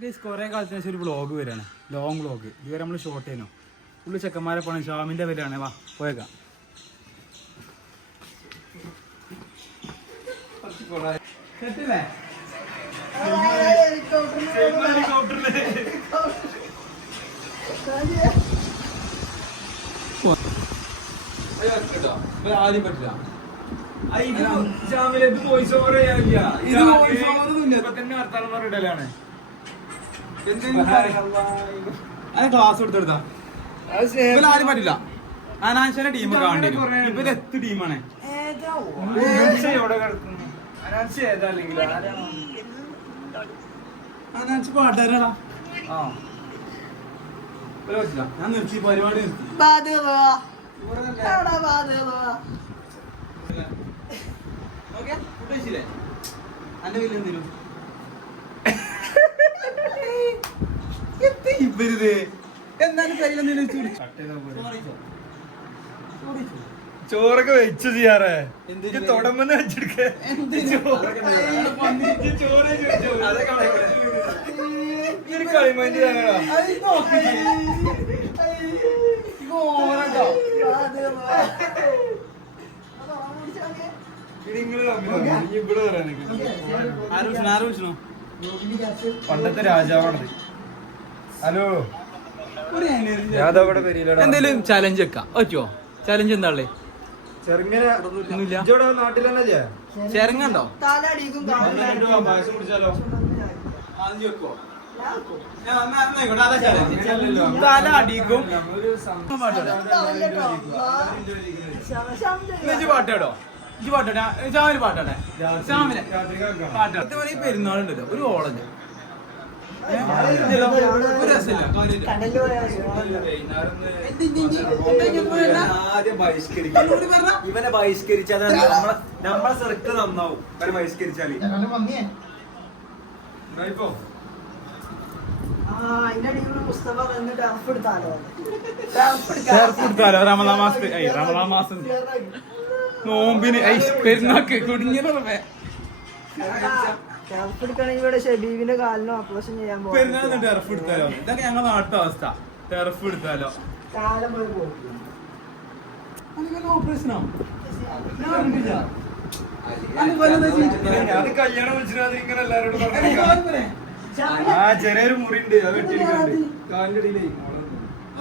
Okay കുറെ കാലത്തിന് ശേഷം ഒരു വ്ളോഗ് വരാണ്. ലോങ് വ്ളോഗ് ഇതുവരെ നമ്മൾ ഷോർട്ട് ചെയ്യുന്നു ഉള്ളു ചെക്കന്മാരെ പോണ ഷാമിന്റെ പേരാണ് വാ പോയേക്കാം. ആദ്യം പറ്റില്ല വോയിസ് ഓവർ ചെയ്യാനില്ല. ഇത് വോയിസ് over ഒന്നുമില്ല. ഇപ്പൊ തന്നെ വർത്താനം പറഞ്ഞിടലാണ് അത് ക്ലാസ് കൊടുത്തെടുത്താ ആരും പറ്റില്ല. അനാൻഷന്റെ ടീം കാണി. ഇവർ എത്ത് ടീമാണ് പാട്ടുകാരാടാ ഞാൻ നിർത്തി. പരിപാടി നിർത്തി. ഓക്കെ. ഫുഡ് കഴിച്ചില്ലേ? അന്റെ വലിയ എന്തേലും എത്തി ഇവരിത്? എന്നാലും കയ്യിലെന്തേലും ചോറൊക്കെ വെച്ചു ചെയ്യാറേ. ചെയ്യാ? തുടമ്പന്ന് വെച്ചെടുക്കേ. കളിമൈൻഡ് ഇവിടെ പറയാനൊക്കെ പണ്ടത്തെ രാജാവാണത് ഹലോ. പെരിയിലടാ എന്തേലും ചലഞ്ച് വെക്കാം. പറ്റുമോ ചലഞ്ച് എന്താളേ ഉള്ളേ ചെറുങ്ങനെ ചെറുങ്ങണ്ടോ ഇജ്ജോടെ നാട്ടിൽ തന്നെ ചെയ്യാ തല അടിക്കും പാട്ടാടോ ഇജ്ജ് പാട്ടാ ചാമിൽ പാട്ടാട്ടെ ചാമിലെ പാട്ടാ ഇതുപോലെ ഈ പെരുന്നാളുണ്ടല്ലോ. ഒരു ഓളഞ്ഞ് ഇവനെ ബഹിഷ്കരിച്ചാൽ നമ്മളെ നമ്മളെ സർക്കിൾ നന്നാവും. ഇവനെ ബഹിഷ്കരിച്ചാൽ. ഇപ്പൊ. മാസത്തിൽ ഏയ് റമദാൻ മാസം നോമ്പിന് പെരുന്നാക്ക് കുടുങ്ങിയതേ ടർഫ് എടുക്കണമെങ്കിൽ ഇവിടെ ഷബീബിന്റെ കാലിന് ഓപ്പറേഷൻ ചെയ്യാൻ ടെറഫ് എടുത്താലോ? ഇതൊക്കെ ഞങ്ങളുടെ നാട്ടിലെ അവസ്ഥ. ടെറഫ് എടുത്താലോ? കാലം പോയി പോകും ഓപ്പറേഷനോ. ആ? ചെറിയൊരു മുറി ഉണ്ട് അത് വെട്ടിയെടുക്കുന്നുണ്ട് കാലിന്റെ ഇടയിലേ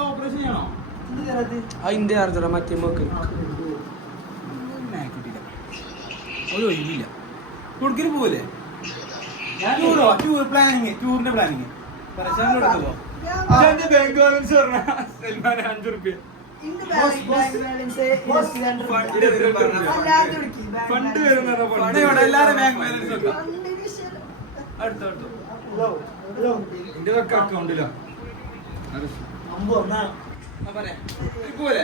ഓപ്പറേഷൻ ചെയ്യണോ? അതിന്റെ ചാർജറ മറ്റേ മോക്ക്. ഒരു ഒഴിവില്ല. കൊടുക്കൽ ഞാൻ ടൂറോ ടൂർ പ്ലാനിങ് ടൂറിന്റെ പ്ലാനിങ് പറയാ എന്റെ ബാങ്ക് ബാലൻസ് പറഞ്ഞ സൽമാൻ അഞ്ചു റുപ്യ ഫണ്ട് വരുന്ന എല്ലാരും ബാങ്ക് ബാലൻസ് അടുത്തോ അടുത്തോ. അക്കൗണ്ടിലാ പോലെ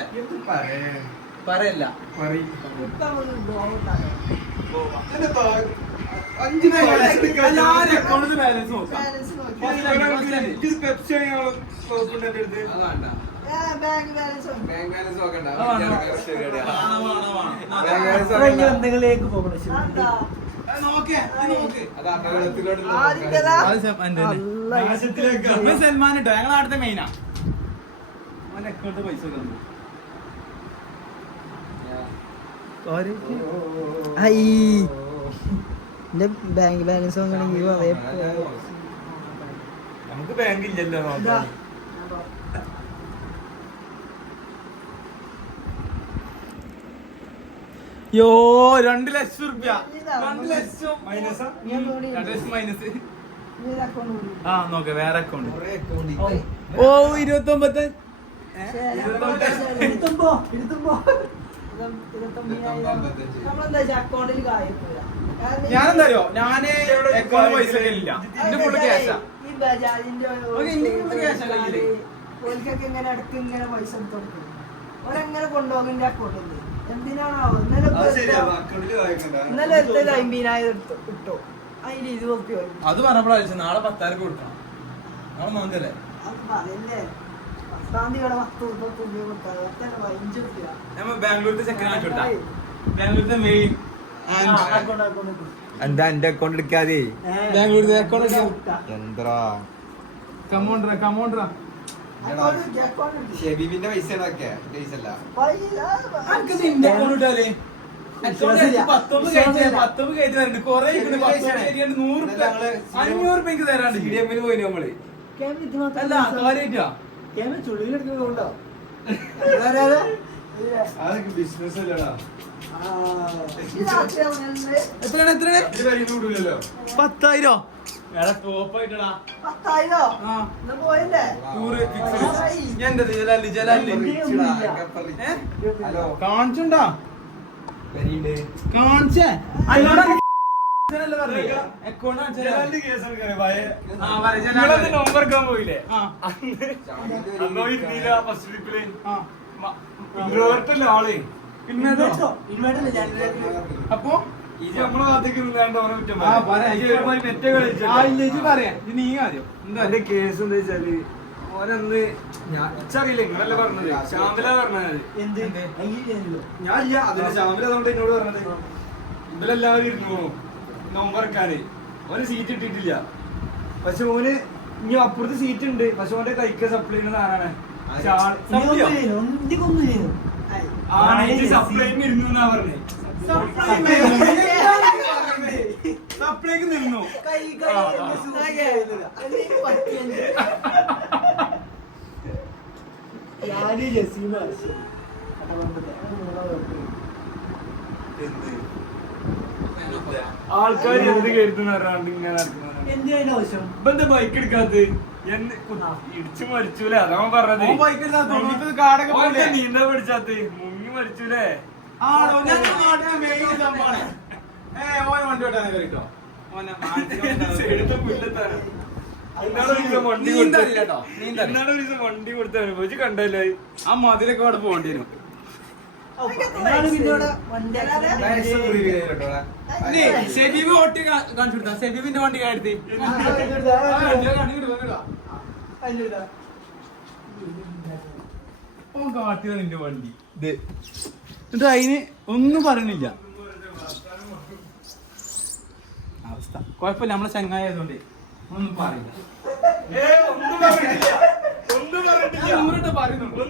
പറയല്ല എന്തെങ്കിലേക്ക് പോകണം സൽമാൻ ഇട്ടോ ഞങ്ങളെ അടുത്ത മെയിനാ മോനെ അക്കൗണ്ട് പൈസ എന്റെ ബാങ്ക് ബാലൻസ് നോക്കണെങ്കിൽ നമുക്ക് ബാങ്ക് ഇല്ലല്ലോ. യോ രണ്ട് ലക്ഷം റുപ്യ. രണ്ട് ലക്ഷം. മൈനസ്? രണ്ട് ലക്ഷം മൈനസ്. ആ നോക്കെ വേറെ അക്കൗണ്ട് ഓ ഇരുപത്തി ഒമ്പത്തി ഇരുപത്തി ഇരുത്തുമ്പോ. നമ്മളെന്താ വെച്ചാ അക്കൗണ്ടിൽ കാര്യം ഞാനെന്താ അറിയോ ഞാൻ അക്കൗണ്ട് പൈസ ഇല്ല എന്റെ ഫുള്ള് ക്യാഷാ ഈ ബജാജിന്റെ. ഓൽക്കൊക്കെ ഇങ്ങനെ പൈസ എടുത്ത് കൊടുക്കും. ഓരെങ്ങനെ കൊണ്ടുപോകും എന്റെ അക്കൗണ്ടിൽ എന്തിനാണോ ഇന്നലെ അത് ശരിയാ, ഇപ്പൊ account ൽ വായിക്കണ്ട. ഇന്നലെ എടുത്തത് അമ്പതിനായിരം എടുത്തു ഇട്ടോ? അതിൽ ഇരുപത് റുപ്യ വരും. അത് പറഞ്ഞപ്പോഴാ നാളെ പത്തായിരം കൊടുക്കണം. നാളെ മാന്തല്ലേ അത് പറയല്ലേ. എന്താ എന്റെ അക്കൗണ്ട് എടുക്കാതെ ബാംഗ്ലൂരിന്റെ അക്കൗണ്ട് എന്താ അക്കൗണ്ട് ഉണ്ട്. ഷെബീബിന്റെ പൈസ ഇതൊക്കെ പൈസ അല്ല നിന്റെ അക്കൗണ്ട് ഇട്ടാലേ അഞ്ഞൂറ് എനിക്ക് തരാണ്ട് അല്ല കാര്യായിട്ടാ ക്യാമറ. അതൊക്കെ ബിസിനസ് അല്ലടാ. ആ. ഈ രാത്രിയാവും ഞങ്ങൾ എത്രയാണ്? എത്രയാണ് ഇത് വരി കൂടൂലല്ലോ പത്തായിരോ? എടാ ടോപ്പായിട്ടടാ പത്തായിരോ? ആ. ഇന്ന് പോയില്ലേ? ടൂറ് ഫിക്സ് ഞാൻ എന്താ ജലാലി ജലാലി ഏ? ഹലോ. കാണിച്ചുണ്ടാ വരിണ്ട് കാണിച്ചേ? അന്നോട് നോമ്പ് എടുക്കാൻ പോയില്ലേ? ആ, അന്നോ ഇരുന്നില്ല ഫസ്റ്റ് ട്രിപ്പിൽ ആൾ? പിന്നെ അപ്പൊ? നമ്മളെ ഭാഗത്തേക്ക് നിന്നാണ്ട് കുറ്റം. നെറ്റ് പറയാ. ഇത് നീ ആദ്യം എന്താ? കേസ് എന്താ വെച്ചാൽ ഓരന്ന് ഞാൻ ഇച്ചറിയില്ല നിങ്ങളല്ലേ പറഞ്ഞത്. ശ്യാമില പറഞ്ഞത്? ഞാൻ ഇല്ല. അതിന് ശ്യാമില അതുകൊണ്ട് എന്നോട് പറഞ്ഞത്. ഇവരെല്ലാവരും ഇരുന്നു നോമ്പറക്കാന് ഓന് സീറ്റ് ഇട്ടിട്ടില്ല. പക്ഷെ ഓന് ഇനി അപ്പുറത്ത് സീറ്റ് ഉണ്ട്. പക്ഷെ ഓന്റെ കൈക്ക് സപ്ലൈ ചെയ്യുന്ന ആരാണ് സപ്ലൈ ഇരുന്നു എന്നാ പറഞ്ഞേ? സപ്ലൈക്ക് നിന്നു. കൈ കൈ ആ, ആൾക്കാർ എന്ത് കരുതുന്ന പറഞ്ഞാണ്ട് ഇങ്ങനെ നടക്കുന്നത് ആവശ്യം? ഇപ്പൊ എന്താ ബൈക്ക് എടുക്കാത്ത ഇടിച്ചു മരിച്ചൂലേ? അതാ പറഞ്ഞത്. നീന്താ പിടിച്ചാത്ത് മുങ്ങി മരിച്ചൂലേ? വണ്ടി കൊടുത്ത അനുഭവിച്ച് കണ്ടല്ലേ ആ മതിലൊക്കെ അവിടെ പോകേണ്ടി വരും. ഓട്ടി കാ- കാണിച്ചു കൊടുത്താ? ഷെബീബിന്റെ വണ്ടി കാര്യത്തി. ഓൻ കാട്ടിയത് നിന്റെ വണ്ടി. ഇത്. എന്നിട്ട് അതിന് ഒന്നും പറയണില്ല അവസ്ഥ. കുഴപ്പമില്ല നമ്മളെ ചങ്ങായ ആയതുകൊണ്ട്. ഒന്നും പറയില്ല. ഒന്നും പറയില്ല. ഒന്നും പറയുന്നുണ്ട്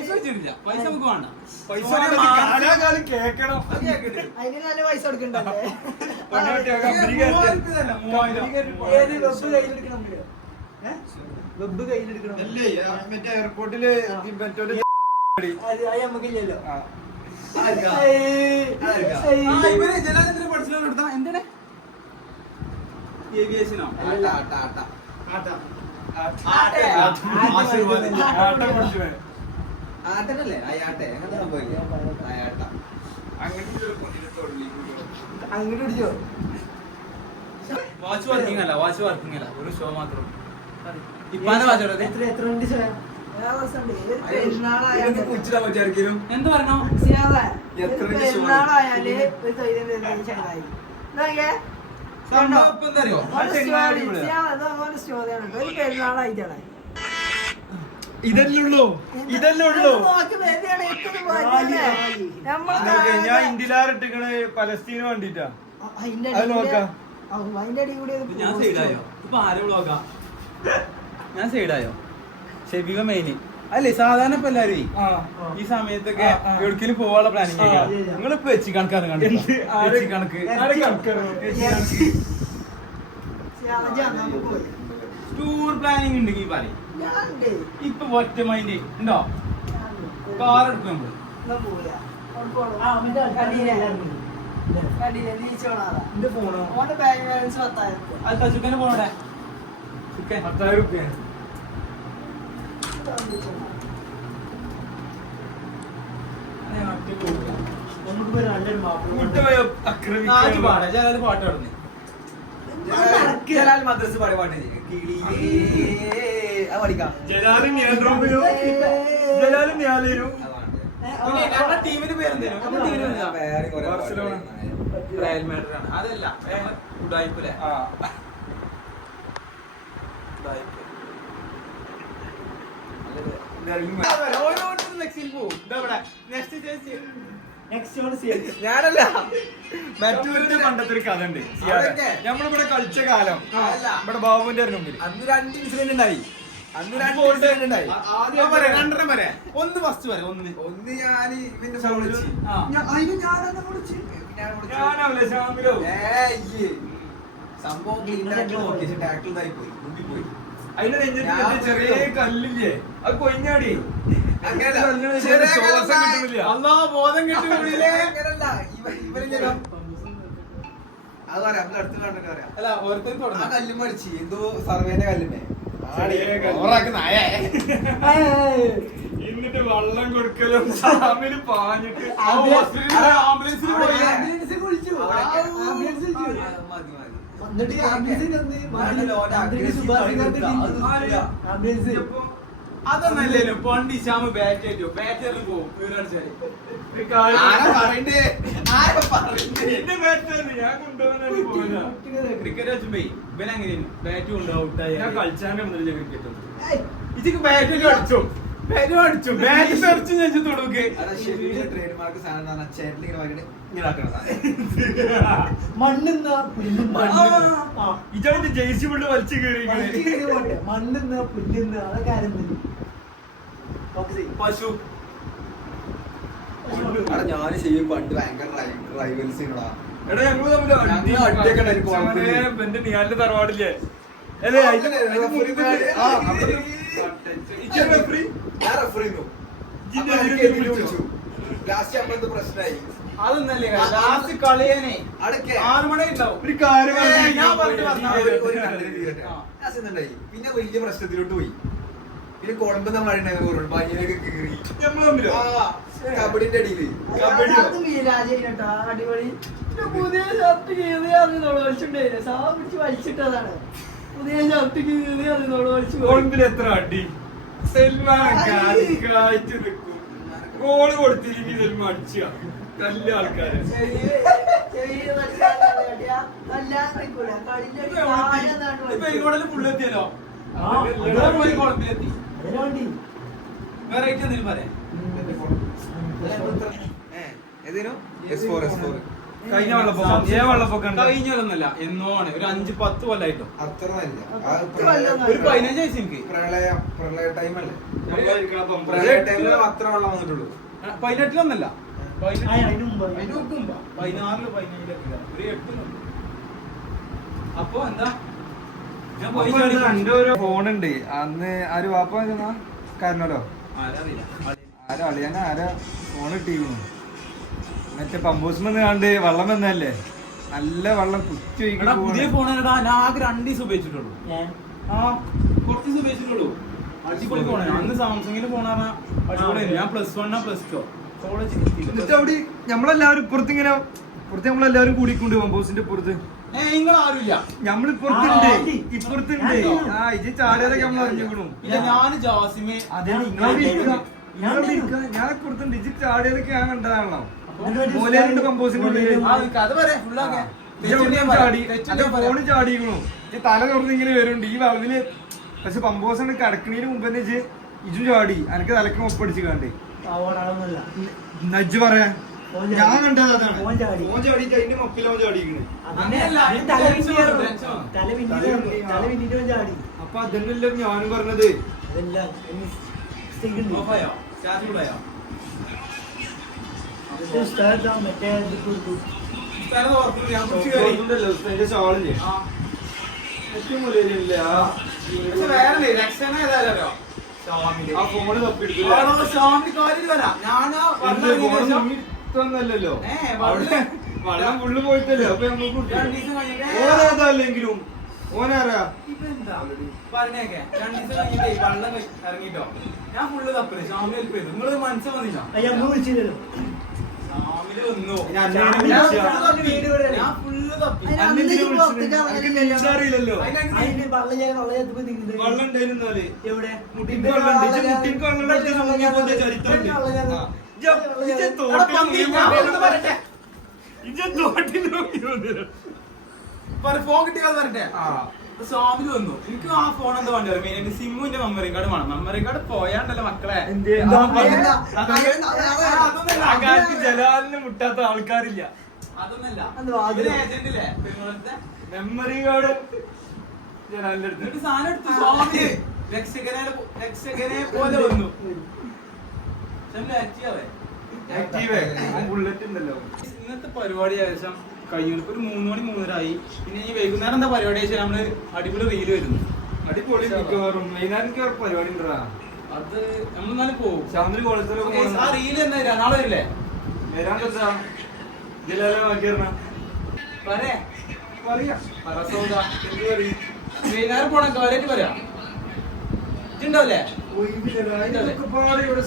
പൈസ വെച്ചിട്ടില്ല പൈസ നമുക്ക് വേണ്ട പൈസ ഓനെ കൊടുത്ത് മാ- കാലാകാലം കേക്കണം അതിന് നല്ല പൈസ കൊടുക്കണ്ടല്ലേ. ഏത് വെബ് കയ്യിലെടുക്കണം വെബ് കയ്യിലെടുക്കണം അല്ലേ മറ്റേ എയർപോർട്ടിൽ മറ്റൊരു അത് അത് നമുക്കില്ലല്ലോ ആ. ആ, ഇവർ ജലാലയത്തിന് പഠിച്ചവരെ എടുത്താ എന്താണ് ഏവിയേഷനോ ആട്ടെ. ആശീർവാദം. ആട്ടം ആട്ടനല്ലേ? അയാട്ടെ. അങ്ങനെ അയാട്ട അങ്ങനത്തെ പൊന്നിനെ തൊഴിൽ അങ്ങോട്ട് പിടിച്ചോ. വാച്ച് വർക്കിംഗ് അല്ല വാച്ച് വർക്കിംഗ് അല്ല. ഒരു ഷോ മാത്രം. ഇപ്പാന്റെ വാച്ച്? എത്ര എത്ര കുച്ചിടാൻ പറ്റിയാർക്കും എന്ത് പറഞ്ഞോ? പെരുന്നാളായാൽ ഒരു തൊഴിലും അറിയോ? ഒരു ചങ്ങായി നമ്മൾ ഇതൊക്കെ ഞാൻ ഇന്ത്യയിലാറിട്ടിക്കണ് പലസ്തീന് വേണ്ടിട്ടാ. അത് നോക്കാം. ഞാൻ സൈഡായോ? ഇപ്പൊ ആരോ ഞാൻ സൈഡായോ? ഷെബിക മെയിന്. അല്ലേ സാധാരണ ഇപ്പൊ എല്ലാരും ഈ സമയത്തൊക്കെ. എവിടേക്കും പോവാനുള്ള പ്ലാനിങ്. നിങ്ങൾ ഇപ്പൊ വെച്ച് കണക്കാണ് കണ്ടിട്ട് ആര്- വെച്ച് കണക്ക്. പോയി. ടൂർ പ്ലാനിങ് ഉണ്ടെങ്കിൽ പറയും. ഇപ്പൊ ഒറ്റ മൈൻഡ്. ഉണ്ടോ. കാർ എടുക്കും നമ്മൾ. പത്തായിരം റുപ്യ പാട്ട് പാടുന്നേ. ജലാൽ മദ്രസ് പാടി പാട്ട് പഠിക്കാം ജലാലും നിയന്ത്രണവും ജലാലും നമ്മുടെ ടീമിന് അതല്ല ഉടായ്പല്ലേ സേഫ് ഞാനല്ല. മറ്റൊരു പണ്ടത്തെ ഒരു കഥ ഉണ്ട്? നമ്മളിവിടെ കളിച്ച കാലം. ഇവിടെ ബാബുവിന്റെ മുമ്പിൽ അന്ന് രണ്ട് ഇൻസിഡന്റ് ഉണ്ടായി. അന്ന് രണ്ടെണ്ണം വരെ. ഒന്ന് ഫസ്റ്റ് വരെ ഒന്ന്. ഒന്ന് ഞാൻ ഇവന്റെ വിളിച്ച്. ഞാൻ തന്നെ വിളിച്ചു. സംഭവം ചെറിയ കല്ലില്ലേ? അത് കൊഞ്ഞാടി അല്ലാ ബോധം കിട്ടുന്നില്ലേ. അത് പറയാം. അടുത്ത് കണ്ടിട്ട് പറയാം. അല്ല ഓരോരുത്തരും ആ തുടങ്ങാം. കല്ലും മരിച്ചു എന്തോ സർവേന്റെ കല്ലിനെ എന്നിട്ട് വെള്ളം കൊടുക്കലും സാമിന് പാഞ്ഞിട്ട്. ആംബുലൻസിൽ ആംബുലൻസിൽ അതൊന്നല്ലല്ലോ പണ്ട് ഇഷാമ് ബാറ്റ് ആയിട്ടോ ബാറ്റ് പോകും വീടടിച്ചാൽ ക്രിക്കറ്റ് വെച്ചുമ്പോ ബാറ്റ് കൊണ്ട് ഞാൻ കളിച്ചാൻ കിടന്നില്ല ക്രിക്കറ്റ് ഇതിക്ക് ബാറ്റ് അടിച്ചു അടിച്ചു. ബാഗ് സെർച്ച് ഞാൻ ഷെഫീൽഡിലെ ട്രേഡ് മാർക്ക് സാധനം ചേട്ടൻ ഇങ്ങനെ വാങ്ങിയിട്ട് ഇങ്ങനെ ആക്കണം. മണ്ണെന്ന പുല്ലും ജെയ്സി വലിച്ചു കയറി മണ്ണെന്ന പുല്ലുന്ന അതൊക്കെ ആരും പശു. അവിടെ ഞാൻ ചെയ്യും. പണ്ട് ഭയങ്കര റൈവൽസ് എടാ ഞങ്ങൾ തമ്മിൽ അടിയൊക്കെ നിയാലിന്റെ തറവാടില്ലേ? അല്ലേ അതിന്റെ ഞാൻ റെഫർ. വിളിച്ചു? ലാസ്റ്റ് നമ്മളത് പ്രശ്നമായി അതൊന്നല്ലേ ലാസ്റ്റ് കളിയാനേ. ഒരു കാര്യം ഞാൻ പറഞ്ഞിട്ട് വന്നാ ഒരു- ഒരു കണ്ടന്റ് ആ. ഞാൻ പിന്നെ വലിയ പ്രശ്നത്തിലോട്ട് പോയി. പിന്നെ കുഴമ്പ് നമ്മൾ അടിണ്ടായിരുന്നു പനിയൊക്കെ കീറി. കബഡിന്റെ അടിയിൽ. പുതിയ ഷർട്ട് കീറി അറിഞ്ഞോളൂ വലിച്ചിട്ടുണ്ടായില്ലേ? സാ പിടിച്ച് വലിച്ചിട്ടതാണ്. പുതിയ ഷർട്ട് കീറി അറിഞ്ഞോളൂ വലിച്ചു കുഴമ്പിൽ എത്ര അടി? സൽമാൻ കാറ്റ് നിൽക്കും ഗോൾ കൊടുത്തില്ലെങ്കിൽ സൽമാൻ അടിച്ച നല്ല ആൾക്കാരെ. ഇപ്പൊ ഇങ്ങോട്ടെ പുള്ളെത്തിയല്ലോ പോയി വെറൈറ്റി എന്തെങ്കിലും പറയാം ഏതേനു എസ് ഫോർ എസ് ഫോർ കഴിഞ്ഞ വെള്ളപ്പൊക്കം ഏ വെള്ളപ്പൊക്കം കഴിഞ്ഞ കഴിഞ്ഞൊന്നല്ല എന്നോ ആണ് ഒരു അഞ്ച് പത്ത് കൊല്ലായിട്ടോ. ഒരു പതിനഞ്ച് വയസ്സ് എനിക്ക്. പ്രളയ പ്രളയ ടൈമല്ലേ? പ്രളയ ടൈമിൽ മാത്രമേ വെള്ളം വന്നിട്ടുള്ളൂ. പതിനെട്ടിലൊന്നല്ല. പതിനാറിൽ പതിനേഴിലൊക്കെ ഒരു എട്ടിലോ അപ്പൊ എന്താ? ഞാൻ പോയി ഫോണുണ്ട്. അന്ന് ആര് വാപ്പ കാരണല്ലോ ആരാ അളിയാനാ? ആരാ? ഫോൺ ഇട്ടിരിക്കുന്നു മറ്റേ പമ്പൂസിമെന്ന് കണ്ട് വെള്ളം വന്നല്ലേ നല്ല വെള്ളം കുത്തി എടാ പുതിയ. ഫോണാണ് ഞാൻ ആകെ രണ്ട് ദിവസം ഉപയോഗിച്ചിട്ടുള്ളൂ. ആ കുറച്ച് ദിവസം ഉപയോഗിച്ചിട്ടുള്ളൂ. അടിപൊളി ഫോണാണ് അന്ന് സാംസങ്ങിന്റെ ഫോണാണ് അടിപൊളി. ഞാൻ പ്ലസ് വണ്ണാ പ്ലസ് ടു കോളേജ് എന്നിട്ട് അവിടെ നമ്മളെല്ലാവരും ഇപ്പുറത്ത് ഇങ്ങനെ പുറത്ത് നമ്മളെല്ലാവരും കൂടിക്കൊണ്ട് പമ്പൂസിന്റെ പുറത്ത്. ഏ നിങ്ങൾ ആരുമില്ല നമ്മളിപ്പുറത്തുണ്ട് ഇപ്പുറത്തുണ്ട്. ഇപ്പുറത്തുണ്ട് ആ ഇത് ചാടിയതൊക്കെ നമ്മൾ അറിഞ്ഞിക്കണു ഇല്ല ഞാൻ ജാസിമ്. അതെ നിങ്ങളവിടെ ഇരിക്കുക. നിങ്ങളവിടെ ഇരിക്കുക. ഞാൻ ഇപ്പുറത്തുണ്ട് ഇത് ചാടിയതൊക്കെ ഞാൻ കണ്ടതാണല്ലോ. ചാടി. അല്ല ഫോണ് ചാടിക്കണു ഈ തല വരുന്നുണ്ട്. ഈ പക്ഷെ പമ്പോസാണ് കിടക്കണീന് മുമ്പ് തന്നെ ഇജും ചാടി. എനിക്ക് തലക്ക് ഒപ്പടിച്ച് കണ്ട്. നജ്ജ് പറയാ. ഞാൻ കണ്ടത് അതാണ്. ചാടിയിട്ട് അതിന്റെ മപ്പിലോ ചാടിക്കണ് അപ്പൊ അതന്നെയല്ലേ ഞാനും പറഞ്ഞത്. ഓഫായോ ചാർജ് കൂടായോ ഇത് ഉസ്താദ് മറ്റേ ഇത് കൊടുത്തു. സ്ഥലം ഓർക്കുന്നു ഞാൻ കുറിച്ച് കയറി അതിന്റെ ആ ഏറ്റവും മുതലില്ല പക്ഷെ വേറെ രക്ഷണ ഏതായാലോ ഷാമിൽ ആ ഫോണ് തപ്പിയെടുത്തില്ല ആണോ ഷാമിൽ കാര്യം വരാം ഞാനാ വന്നതിന് ശേഷം തൊന്നല്ലോ ഏ, അവിടെ വെള്ളം ഫുള്ള് പോയിട്ടല്ലേ അപ്പൊ ഓനേതല്ലെങ്കിലും ഓനാരാ ഞാൻ ഫുള്ള് തപ്പില്ല ഷാമിൽ നിങ്ങൾ മനസ്സിൽ വെള്ളം ഉണ്ടായിരുന്നാൽ? എവിടെ? മുട്ടിക്ക് വെള്ളം മുട്ടിക്ക് വെള്ളം ഉണ്ടായിട്ട് ഇജ്ജ് തോട്ടിൽ. ഇജ്ജ് തോട്ടിൽ ഫോൺ കിട്ടിയാൽ ആ. സ്വാമിൽ വന്നു എനിക്ക് ആ ഫോൺ എന്താ വേണ്ടി മെയിൻ ആയിട്ട് സിമ്മിന്റെ മെമ്മറി കാർഡ് വേണം. മെമ്മറി കാർഡ് പോയാണ്ടല്ലോ മക്കളെ? അതൊന്നും- ജലാലിന് മുട്ടാത്ത ആൾക്കാരില്ല. അതൊന്നല്ല. മെമ്മറി കാർഡ് ജലാലിന്റെ അടുത്ത്. എന്നിട്ട് സാധനം എടുത്ത് സ്വാമി. രക്ഷകനെ രക്ഷകനെ പോലെ വന്നു. ഷംല active ആവേ. ആക്റ്റീവേ ബുള്ളറ്റ് ഉണ്ടല്ലോ. ഇന്നത്തെ പരിപാടി ഏകദേശം കഴിഞ്ഞു ഒരു മൂന്ന് മണി മൂന്നര ആയി പിന്നെ ഈ വൈകുന്നേരം എന്താ പരിപാടി വെച്ചാൽ നമ്മൾ അടിപൊളി റീൽ വരുന്നു. അടിപൊളി മിക്കവാറും. വൈകുന്നേരം എനിക്ക് ഒരു പരിപാടി ഉണ്ടാ അത് നമ്മൾ എന്നാലും പോകും കോളേജിലൊക്കെ ആ റീൽ എന്നാ നാളെ വരില്ലേ? വരാൻ എന്താ? പറയേ. പറയാ. പറ സൗദ. എന്ത് പറയും? വൈകുന്നേരം പോണം. കാര്യമായിട്ട് പറയാം. ഇതുണ്ടാവില്ലേ ഇതൊക്കെ പാടെ ഇവിടെ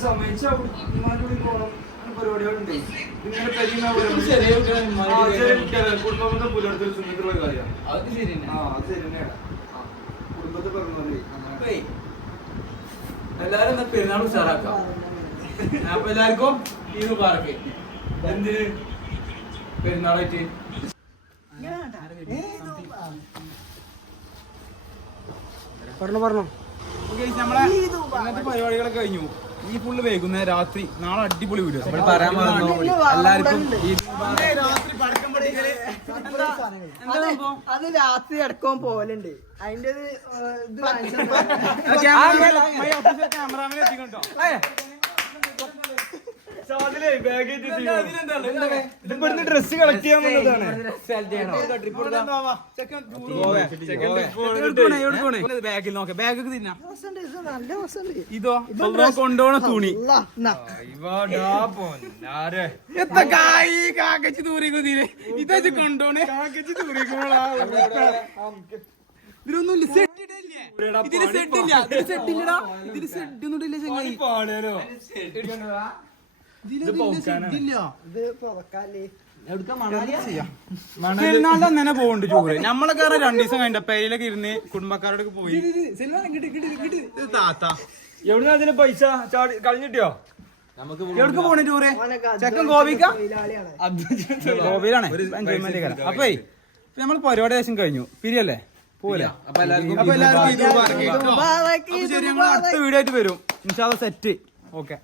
അങ്ങനെ പരിപാടികളുണ്ട്. ഇങ്ങനെ കുടുംബത്തെ കാര്യമാണ് അത് ശരി തന്നെ ആ അത് ശരി തന്നെയാണ് കുടുംബത്തെ എല്ലാരും എന്താ പെരുന്നാൾ ഉഷാറാക്കാം. അപ്പൊ എല്ലാവർക്കും ഈ പാർക്ക് എന്തിന് പെരുന്നാളായിട്ട്? പറഞ്ഞു പറഞ്ഞു. നമ്മളെ ഇന്നത്തെ പരിപാടികളൊക്കെ കഴിഞ്ഞു. ഈ ഫുള്ള് വൈകുന്നേരം രാത്രി. നാളെ അടിപൊളി വീഡിയോ പറയാൻ മറന്നു. എല്ലാവർക്കും അത് രാത്രി അടക്കം പോലുണ്ട് അതിന്റെ ഒരു ഏഹ്, ഇത് കാണിച്ചു ക്യാമറാമാൻ എത്തിക്കട്ടോ ഇവിടുന്ന് ഡ്രസ് കളക്ട് ചെയ്യാൻ വന്നതാണ്. ബാഗിൽ നോക്കാം ബാഗൊക്കെ തിന്നാ. ഇത് കൊണ്ടുപോണ തുണി. അല്ലാ, എന്നാ. എത്ര കായ് കാക്കച്ച് തൂറിക്കുതിൽ ഇതച്ച് കൊണ്ടോണേ. കാക്കച്ച് തൂറിക്കുമ്പോളാ ഇതിലൊന്നും സെറ്റ് ഇടില്ലേ ഇതിന് സെറ്റ് ഇല്ല. ഇതിന് സെറ്റ് ഇല്ലടാ. ഇതിൽ സെറ്റ് ഒന്നും ഇല്ല ചങ്ങായി. പെരുന്നാളിന്റെ തന്നെ പോകുന്നുണ്ട് ചൂട് നമ്മളൊക്കെ രണ്ടു ദിവസം കഴിഞ്ഞ പേരിലൊക്കെ ഇരുന്ന് കുടുംബക്കാരോട് പോയി. താത്ത. എവിടെ അതിന് പൈസ? ചാടി കളഞ്ഞിട്ടിയോ? എവിടേക്ക് പോണേ ടൂറ് ചെക്കൻ ഗോപിക്ക? ഗോപിയിലാണ്. അപ്പേ നമ്മൾ പരിപാടി ദേശം കഴിഞ്ഞു. പിരിയല്ലേ? പോലെ അപ്പൊ എല്ലാവർക്കും അടുത്ത വീഡിയോ ആയിട്ട് വരും. ഇൻഷാല്ല സെറ്റ്. ഓക്കെ.